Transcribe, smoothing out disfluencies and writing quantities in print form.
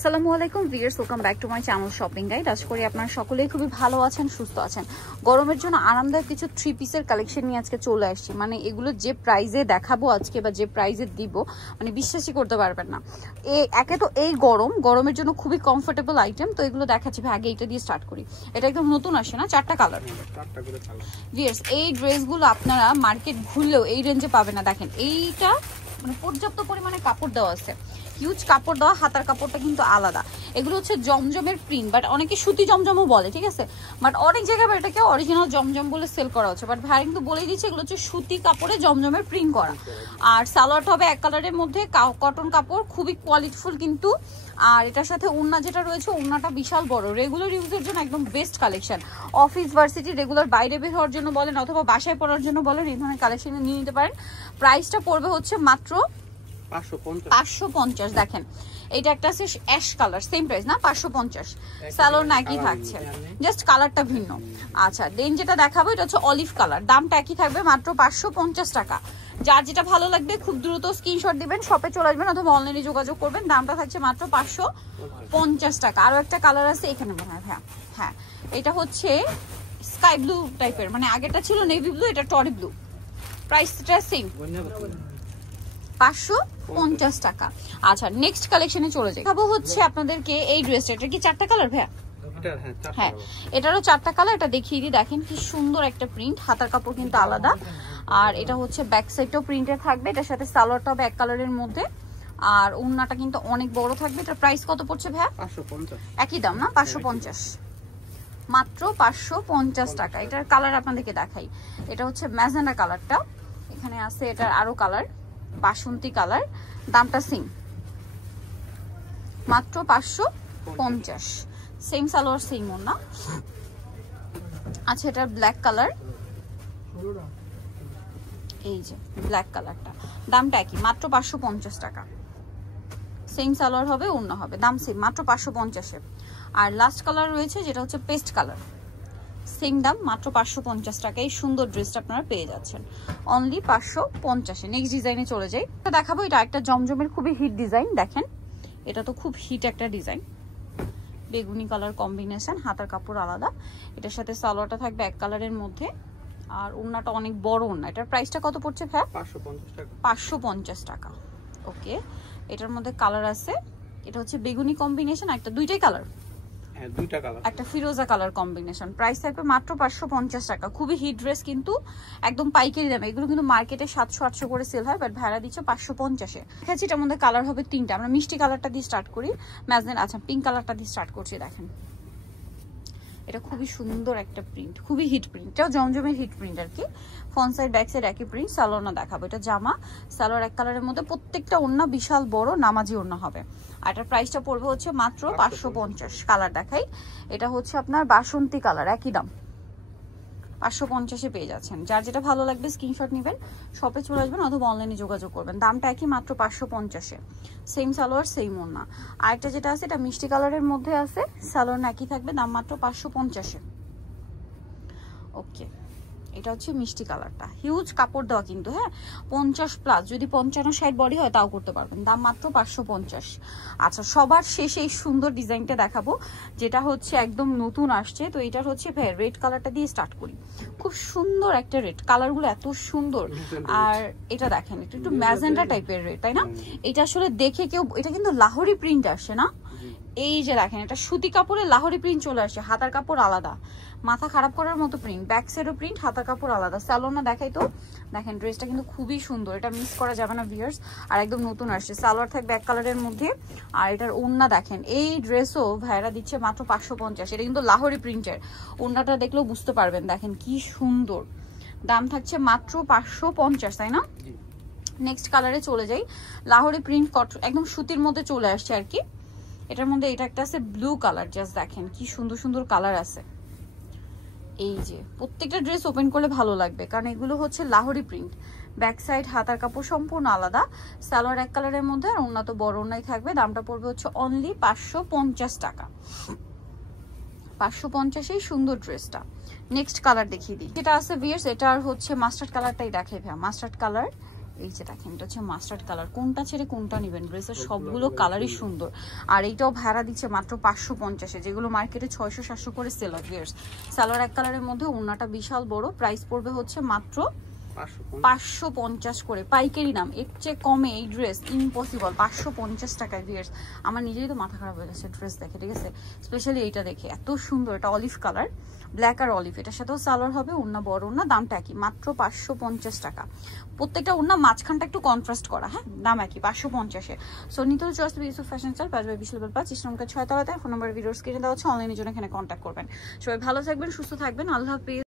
আসসালামু আলাইকুম viewers, welcome back to my channel shopping guide. আশা করি আপনারা সকলেই খুবই ভালো আছেন, সুস্থ আছেন। গরমের জন্য আরামদায়ক কিছু থ্রি পিসের কালেকশন নিয়ে আজকে চলে আসছি। মানে এগুলো যে প্রাইজে দেখাবো আজকে বা যে প্রাইজে দিব, মানে বিশ্বাসই করতে পারবেন না। একে তো এই গরমের জন্য খুবই কমফোর্টেবল আইটেম, তো এগুলো দেখাচ্ছি। আগে এটা দিয়ে স্টার্ট করি। এটা একদম নতুন আসে না, 4টা কালার। ভিউয়ার্স, এই ড্রেসগুলো আপনারা মার্কেট ঘুরলেও এই রেঞ্জে পাবেন না। দেখেন এইটা মানে পর্যাপ্ত পরিমাণে কাপড় দেওয়া আছে, হিউজ কাপড় দেওয়া, হাতার কাপড়টা কিন্তু আলাদা। এগুলো হচ্ছে জমজমের প্রিন্ট, বাট অনেকে সুতি জমজমও বলে, ঠিক আছে। বাট অনেক জায়গায় এটাকে অরিজিনাল জমজম বলে সেল করা হচ্ছে, বাট ভাই কিন্তু বলে দিচ্ছে এগুলো হচ্ছে সুতি কাপড়ে জমজমের প্রিন্ট করা। আর সালোয়ারটা হবে এক কালারের মধ্যে, কটন কাপড়, খুবই কোয়ালিটিফুল কিন্তু। আর এটার সাথে ওড়না যেটা রয়েছে, ওড়নাটা বিশাল বড়, রেগুলার ইউজের জন্য একদম best collection. Office varsity regular বাইরে বের হওয়ার জন্য বলেন অথবা বাসায় পড়ার জন্য বলেন, এই ধরনের কালেকশন নিয়ে নিতে পারেন। প্রাইসটা পড়বে হচ্ছে মাত্র 550। দেখেন এটা একটা আছে অ্যাশ কালার, সেম প্রাইস না, 550। সালোয়ার একই থাকছে, জাস্ট কালারটা ভিন্ন। আচ্ছা, দেন যেটা দেখাবো এটা হচ্ছে অলিভ কালার, দামটা একই থাকবে মাত্র 550 টাকা। যার যেটা ভালো লাগবে খুব দ্রুত স্ক্রিনশট দিবেন, শপে চলে আসবেন অথবা অনলাইনে যোগাযোগ করবেন। দামটা থাকছে মাত্র 550 টাকা। আরো একটা কালার আছে এখানে মনে হয়, হ্যাঁ এটা হচ্ছে স্কাই ব্লু টাইপের, মানে আগেরটা ছিল নেভি ব্লু, এটা টরি ব্লু। প্রাইসটা সেম, 550 টাকা। আচ্ছা, নেক্সট কালেকশনে চলে যাই। খাবো হচ্ছে আপনাদেরকে এই ড্রেসটা, এটা কি 4টা কালার ভাইয়া? হ্যাঁ, এটারও 4টা কালার। এটা দেখিয়ে দিই, দেখেন কি সুন্দর একটা প্রিন্ট, হাতার কাপড় কিন্তু আলাদা। আর এটা হচ্ছে ব্যাক সাইডটাও প্রিন্টের থাকবে, এটার সাথে সালোয়ারটা হবে এক কালারের মধ্যে। আর ওড়নাটা কিন্তু অনেক বড় থাকবে। এটার প্রাইস কত পড়ছে ভাইয়া? 550। একই দাম না, 550, মাত্র 550 টাকা। এটার কালার আপনাদেরকে দেখাই। এটা হচ্ছে ম্যাজেন্ডা কালারটা, এখানে আছে এটার আরো কালার, বাসন্তী কালার। দামটা সেম, মাত্র 550। সেম সালোয়ার, সেম ওড়না। আচ্ছা, এটা ব্ল্যাক কালার, এই যে ব্ল্যাক কালারটা, দামটা একই, মাত্র 550 টাকা। সেম সালোয়ার হবে, ওড়না হবে, দাম সেম, মাত্র 550-এ। আর লাস্ট কালার রয়েছে যেটা হচ্ছে পেস্ট কালার, সেম দাম, মাত্র 550 টাকা। এই সুন্দর ড্রেসটা আপনারা পেয়ে যাচ্ছেন অনলি 550-এ। নেক্সট ডিজাইনে চলে যাই। এটা দেখাবো, এটা একটা জমজমের খুবই হিট ডিজাইন। দেখেন এটা তো খুব হিট একটা ডিজাইন, বেগুনি কালার কম্বিনেশন, হাতার কাপড় আলাদা। এটার সাথে সালোয়ারটা থাকবে এক কালারের মধ্যে, আর ওড়নাটা অনেক বড় ওড়না। এটার প্রাইসটা কত পড়ছে ভাই? 550 টাকা। ওকে, এটার মধ্যে কালার আছে, এটা হচ্ছে বেগুনি কম্বিনেশন, একটা দুইটাই কালার, একটা ফিরোজা কালার কম্বিনেশন। প্রাইস থাকবে মাত্র 550 টাকা। খুবই হিট ড্রেস কিন্তু, একদম পাইকারি দামে। এগুলো কিন্তু মার্কেটে 700-800 করে সেল হয়, বাট ভাড়া দিচ্ছে 550-এ। ঠিক আছে, এটার মধ্যে কালার হবে 3টা। আমরা মিষ্টি কালারটা দিয়ে স্টার্ট করি, ম্যাজেন্ডা, আচ্ছা পিঙ্ক কালারটা দিয়ে স্টার্ট করছি। দেখেন এটা খুবই সুন্দর একটা প্রিন্ট, খুবই হিট প্রিন্ট, এটাও জমজমের হিট প্রিন্ট আর কি। ফ্রন্ট সাইড ব্যাক সাইড একই প্রিন্ট। সালোয়ার দেখাবো, এটা জামা, সালোয়ার এক কালারের মধ্যে, প্রত্যেকটা ওড়না বিশাল বড় নামাজি ওড়না হবে। আর এটার প্রাইসটা পড়বে হচ্ছে মাত্র 550। কালার দেখাই, এটা হচ্ছে আপনার বাসন্তী কালার, একই দাম, 550-এ পেয়ে যাচ্ছেন। যার যেটা ভালো লাগবে স্ক্রিনশট নেবেন, শপে চলে আসবেন অথবা অনলাইনে যোগাযোগ করবেন। দামটা একই, মাত্র 550-এ। সেম সালোয়ার, সেম ওড়না। আরেকটা যেটা আছে এটা মিষ্টি কালারের মধ্যে আছে, সালোয়ার একই থাকবে, দাম মাত্র 550-এ। ওকে, এটা হচ্ছে মিষ্টি কালারটা, হিউজ কাপড় দেওয়া কিন্তু, হ্যাঁ 50+, যদি 55-60 বডি হয় তাও করতে পারবেন। দাম মাত্র 550। আচ্ছা, সবার শেষে এই সুন্দর ডিজাইনটা দেখাবো, যেটা হচ্ছে একদম নতুন আসছে। তো এটার হচ্ছে রেড কালারটা দিয়ে স্টার্ট করি। খুব সুন্দর একটা রেড, কালারগুলো এত সুন্দর। আর এটা দেখেন, এটা একটু ম্যাজেন্ডা টাইপের রেড, তাই না? এটা আসলে দেখে কেউ, এটা কিন্তু লাহোরি প্রিন্ট আসে না, এই যে দেখেন এটা সুতি কাপড়ে লাহোরি প্রিন্ট চলে আসে, হাতার কাপড় আলাদা, মাথা খারাপ করার মতো প্রিন্ট, ব্যাক সাইডও প্রিন্ট, হাতার কাপড় আলাদা। সালোয়ার দেখাই তো, দেখেন ড্রেসটা কিন্তু খুবই সুন্দর, এটা মিস করা যাবে না ভিউয়ার্স। আর একদম নতুন আসছে, সালোয়ার থাকবে এক কালারের মধ্যে। আর এটার ওড়না দেখেন, এই ড্রেসও ভাইরা দিচ্ছে মাত্র 550। এটা কিন্তু লাহোরি প্রিন্টের, ওড়নাটা দেখলেও বুঝতে পারবেন, দেখেন কি সুন্দর। দাম থাকছে মাত্র 550, তাই না? নেক্সট কালারে চলে যাই। লাহোরি প্রিন্ট কটন, একদম সুতির মধ্যে চলে আসছে আর কি। এটার মধ্যে এটা একটা আছে ব্লু কালার, জাস্ট দেখেন কি সুন্দর সুন্দর কালার আছে। এই যে প্রত্যেকটা ড্রেস ওপেন করলে ভালো লাগবে, কারণ এগুলো হচ্ছে লাহোরি প্রিন্ট। ব্যাক সাইড হাতার কাপড় সম্পূর্ণ আলাদা, সালোয়ার এক কালারের মধ্যে, আর ওড়না তো বড় ওড়নাই থাকবে। দামটা পড়বে হচ্ছে অনলি 550 টাকা। 550-এই সুন্দর ড্রেসটা। নেক্সট কালার দেখিয়ে দিই, যেটা আছে ভিউয়ার্স, এটার হচ্ছে মাস্টার্ড কালারটাই দেখাই ভাই। মাস্টার্ড কালার, এই যে দেখেন এটা হচ্ছে মাস্টার্ড কালার, কোনটা ছেড়ে কোনটা নেবেন, ড্রেসের সবগুলো কালারই সুন্দর। আর এইটাও ভাড়া দিচ্ছে মাত্র 550-এ, যেগুলো মার্কেটে 600-700 করে সেলার ভিউয়ার্স। সালোয়ার এক কালারের মধ্যে, ওড়নাটা বিশাল বড়, প্রাইস পড়বে হচ্ছে মাত্র 550 করে পাইকারি দাম। এর চেয়ে কমে এই ড্রেস ইম্পসিবল, 550 টাকায় ভিউয়ার্স। আমার নিজেই তো মাথা খারাপ হয়ে যাচ্ছে ড্রেস দেখে, ঠিক আছে, স্পেশালি এইটা দেখে, এত সুন্দর। এটা অলিভ কালার, ব্ল্যাক আর অলিভ, এটার সাথেও সালোয়ার হবে, ওড়না বড় ওড়না, দামটা একই মাত্র 550 টাকা। প্রত্যেকটা ওড়না মাঝখানটা একটু কন্ট্রাস্ট করা, হ্যাঁ, দাম একই 550-এ। সো নিতেও choice Yusuf fashion style, 5/20 level 5, ইসলামকে 6 তলাতে। ফোন নাম্বার ভিডিওর স্ক্রিনে দেওয়া হচ্ছে, অনলাইনের জন্য এখানে কন্ট্যাক্ট করবেন। সবাই ভালো থাকবেন, সুস্থ থাকবেন, আল্লাহ হাফেজ।